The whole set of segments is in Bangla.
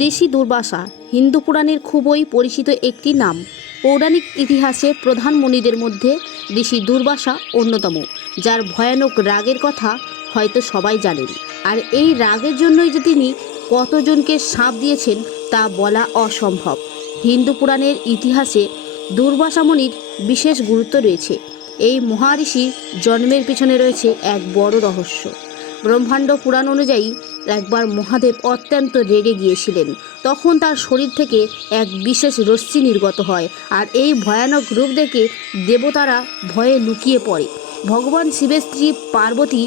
ঋষি দুর্বাসা হিন্দু পুরাণের খুবই পরিচিত একটি নাম। পৌরাণিক ইতিহাসে প্রধান মুনিদের মধ্যে ঋষি দুর্বাসা অন্যতম, যার ভয়ানক রাগের কথা হয়তো সবাই জানেন। আর এই রাগের জন্যই যে তিনি কতজনকে শাপ দিয়েছেন তা বলা অসম্ভব। হিন্দু পুরাণের ইতিহাসে দুর্বাসা মুনির বিশেষ গুরুত্ব রয়েছে। এই মহাঋষির জন্মের পিছনে রয়েছে এক বড় রহস্য। ব্রহ্মাণ্ড পুরাণ অনুযায়ী একবার মহাদেব অত্যন্ত রেগে গিয়েছিলেন। তখন তার শরীর থেকে এক বিশেষ রশ্মি নির্গত হয়, আর এই ভয়ানক রূপ দেখে দেবতারা ভয়ে লুকিয়ে পড়ে। ভগবান শিবের স্ত্রী পার্বতী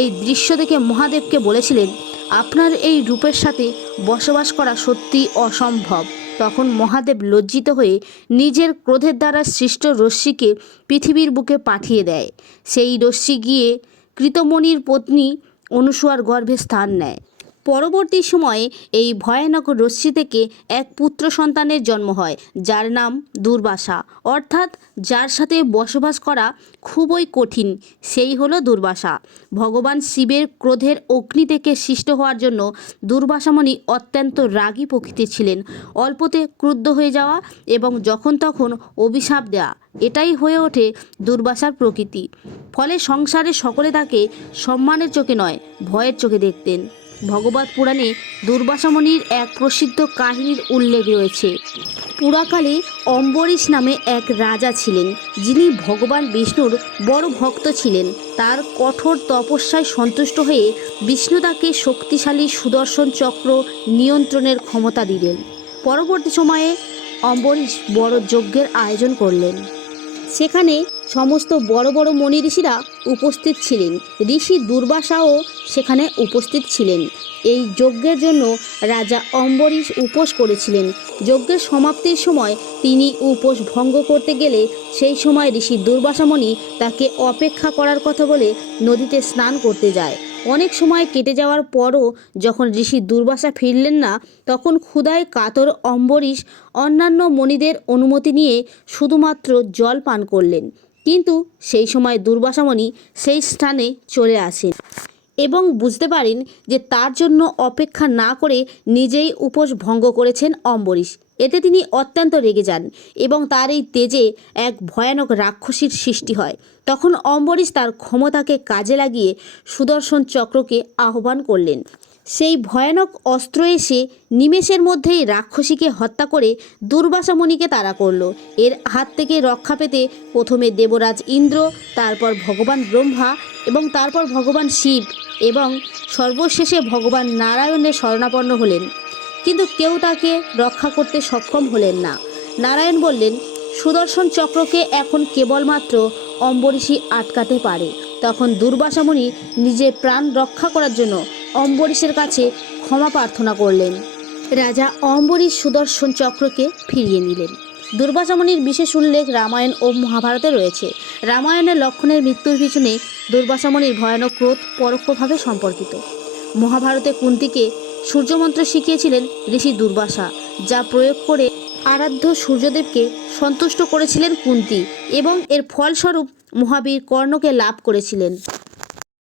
এই দৃশ্য দেখে মহাদেবকে বলেছিলেন, আপনার এই রূপের সাথে বসবাস করা সত্যি অসম্ভব। তখন মহাদেব লজ্জিত হয়ে নিজের ক্রোধের দ্বারা সৃষ্ট রশ্মিকে পৃথিবীর বুকে পাঠিয়ে দেয়। সেই রশ্মি গিয়ে কৃতমণির পত্নী অনুসূয়ার গর্ভে স্থান নেয়। পরবর্তী সময়ে এই ভয়ানক রশ্মি থেকে এক পুত্র সন্তানের জন্ম হয়, যার নাম দুর্বাসা, অর্থাৎ যার সাথে বসবাস করা খুবই কঠিন, সেই হলো দুর্বাসা। ভগবান শিবের ক্রোধের অগ্নি থেকে সৃষ্ট হওয়ার জন্য দুর্বাসা মুনি অত্যন্ত রাগী প্রকৃতির ছিলেন। অল্পতে ক্রুদ্ধ হয়ে যাওয়া এবং যখন তখন অভিশাপ দেওয়া, এটাই হয়ে ওঠে দুর্বাসার প্রকৃতি। ফলে সংসারে সকলে তাকে সম্মানের চোখে নয়, ভয়ের চোখে দেখতেন। ভগবত পুরাণে দুর্বাসা মুনির এক প্রসিদ্ধ কাহিনীর উল্লেখ রয়েছে। পুরাকালে অম্বরীশ নামে এক রাজা ছিলেন, যিনি ভগবান বিষ্ণুর বড় ভক্ত ছিলেন। তার কঠোর তপস্যায় সন্তুষ্ট হয়ে বিষ্ণু তাকে শক্তিশালী সুদর্শন চক্র নিয়ন্ত্রণের ক্ষমতা দিলেন। পরবর্তী সময়ে অম্বরীশ বড় যজ্ঞের আয়োজন করলেন। সেখানে সমস্ত বড় বড় মনি ঋষিরা উপস্থিত ছিলেন। ঋষি দুর্বাসাও সেখানে উপস্থিত ছিলেন। এই যজ্ঞের জন্য রাজা অম্বরীশ উপোস করেছিলেন। যজ্ঞের সমাপ্তির সময় তিনি উপোস ভঙ্গ করতে গেলে সেই সময় ঋষি দুর্বাসা মুনি তাকে অপেক্ষা করার কথা বলে নদীতে স্নান করতে যায়। অনেক সময় কেটে যাওয়ার পরও যখন ঋষি দুর্বাসা ফিরলেন না, তখন ক্ষুধায় কাতর অম্বরীশ অন্যান্য মণিদের অনুমতি নিয়ে শুধুমাত্র জল পান করলেন। কিন্তু সেই সময় দুর্বাসা মুনি সেই স্থানে চলে আসেন এবং বুঝতে পারেন যে তার জন্য অপেক্ষা না করে নিজেই উপোস ভঙ্গ করেছেন অম্বরীশ। এতে তিনি অত্যন্ত রেগে যান এবং তার এই তেজে এক ভয়ানক রাক্ষসীর সৃষ্টি হয়। তখন অম্বরীশ তার ক্ষমতাকে কাজে লাগিয়ে সুদর্শন চক্রকে আহ্বান করলেন। সেই ভয়ানক অস্ত্র এসে নিমেষের মধ্যেই রাক্ষসীকে হত্যা করে দুর্বাসা মুনিকে তাড়া করল। এর হাত থেকে রক্ষা পেতে প্রথমে দেবরাজ ইন্দ্র, তারপর ভগবান ব্রহ্মা এবং তারপর ভগবান শিব এবং সর্বশেষে ভগবান নারায়ণের শরণাপন্ন হলেন। কিন্তু কেউ তাকে রক্ষা করতে সক্ষম হলেন না। নারায়ণ বললেন, সুদর্শন চক্রকে এখন কেবলমাত্র অম্বরীশই আটকাতে পারে। তখন দুর্বাসা মুনি নিজের প্রাণ রক্ষা করার জন্য অম্বরীশের কাছে ক্ষমা প্রার্থনা করলেন। রাজা অম্বরীশ সুদর্শন চক্রকে ফিরিয়ে নিলেন। দুর্বাসা মুনির বিশেষ উল্লেখ রামায়ণ ও মহাভারতে রয়েছে। রামায়ণে লক্ষ্মণের মৃত্যুর পিছনে দুর্বাসা মুনির ভয়ানক ক্রোধ পরোক্ষভাবে সম্পর্কিত। মহাভারতে কুন্তিকে সূর্যমন্ত্র শিখিয়েছিলেন ঋষি দুর্বাসা, যা প্রয়োগ করে আরাধ্য সূর্যদেবকে সন্তুষ্ট করেছিলেন কুন্তি এবং এর ফলস্বরূপ মহাবীর কর্ণকে লাভ করেছিলেন।